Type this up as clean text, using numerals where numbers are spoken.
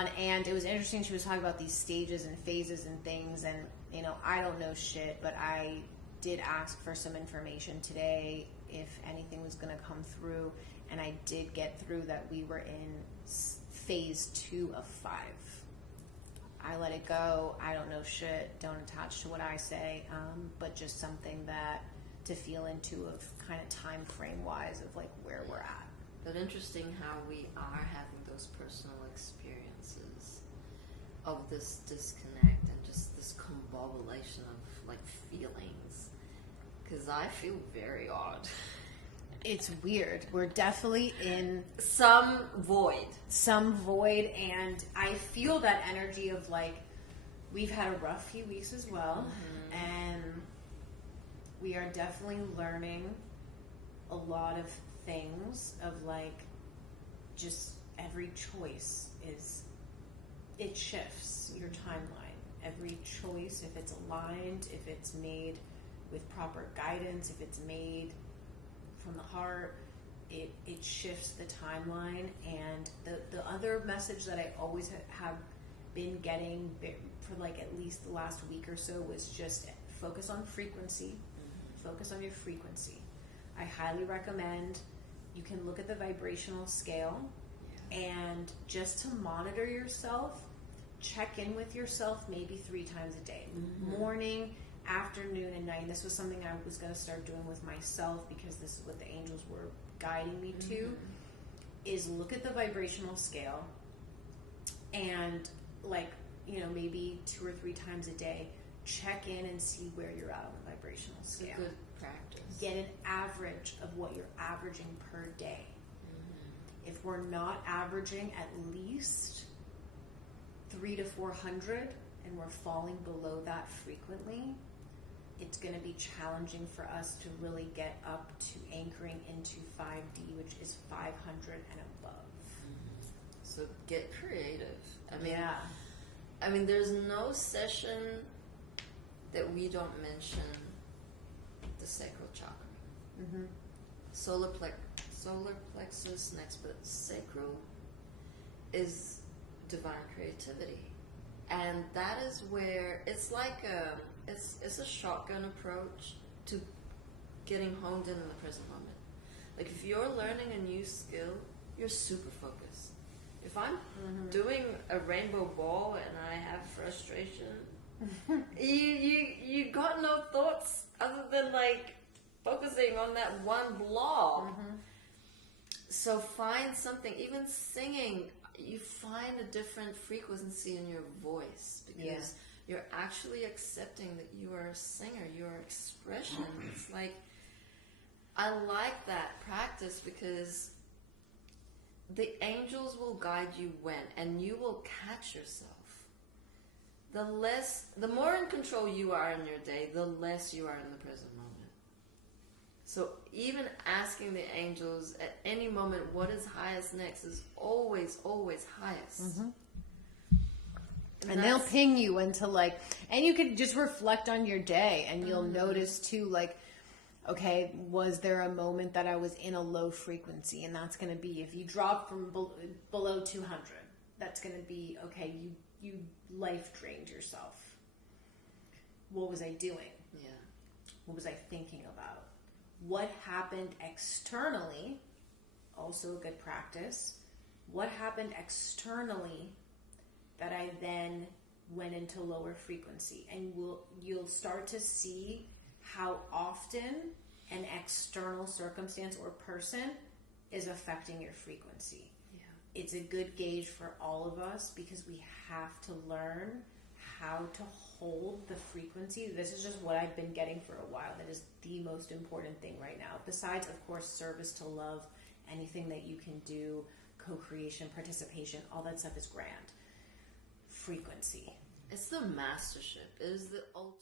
on, and it was interesting. She was talking about these stages and phases and things, and you know, I don't know shit, but I did ask for some information today if anything was going to come through, and I did get through that we were in phase 2 of 5. I let it go. I don't know shit. Don't attach to what I say, but just something that to feel into of kind of time frame wise of like where we're at. But interesting how we are having those personal experiences of this disconnect and just this convolvulation of like feelings. Because I feel very odd. It's weird. We're definitely in some void, and I feel that energy of like we've had a rough few weeks as well, and we are definitely learning a lot of things of like just every choice it shifts your timeline. Every choice, if it's aligned, if it's made with proper guidance, if it's made from the heart, it shifts the timeline. And the other message that I always have been getting for like at least the last week or so was just focus on frequency. Focus on your frequency. I highly recommend you can look at the vibrational scale and just to monitor yourself, check in with yourself maybe 3 times a day. Morning, afternoon, and night. And this was something I was going to start doing with myself because this is what the angels were guiding me to, is look at the vibrational scale and like, you know, maybe 2 or 3 times a day, check in and see where you're at on the vibrational scale. It's a good practice. Get an average of what you're averaging per day. If we're not averaging at least 300 to 400 and we're falling below that frequently, it's going to be challenging for us to really get up to anchoring into 5D, which is 500 and above. So get creative. I mean, there's no session that we don't mention the sacral chakra. Solar plexus next, but sacral is divine creativity. And that is where it's like it's a shotgun approach to getting honed in the present moment. Like if you're learning a new skill, you're super focused. If I'm doing a rainbow ball and I have frustration, you got no thoughts other than like focusing on that one blob. So find something, even singing, you find a different frequency in your voice because you're actually accepting that you are a singer, your expression. It's like, I like that practice because the angels will guide you when, and you will catch yourself. The more in control you are in your day, the less you are in the present moment. So even asking the angels at any moment, what is highest next, is always, always highest. And they'll ping you into like, and you could just reflect on your day and you'll notice too, like, okay, was there a moment that I was in a low frequency? And that's going to be, if you drop from below 200, that's going to be, okay, you life drained yourself. What was I doing? Yeah. What was I thinking about? What happened externally? Also a good practice. What happened externally that I then went into lower frequency? And you'll start to see how often an external circumstance or person is affecting your frequency. Yeah. It's a good gauge for all of us because we have to learn how to hold the frequency. This is just what I've been getting for a while. That is the most important thing right now. Besides, of course, service to love, anything that you can do, co-creation, participation, all that stuff is grand. Frequency. It's the mastership. It is the ultimate.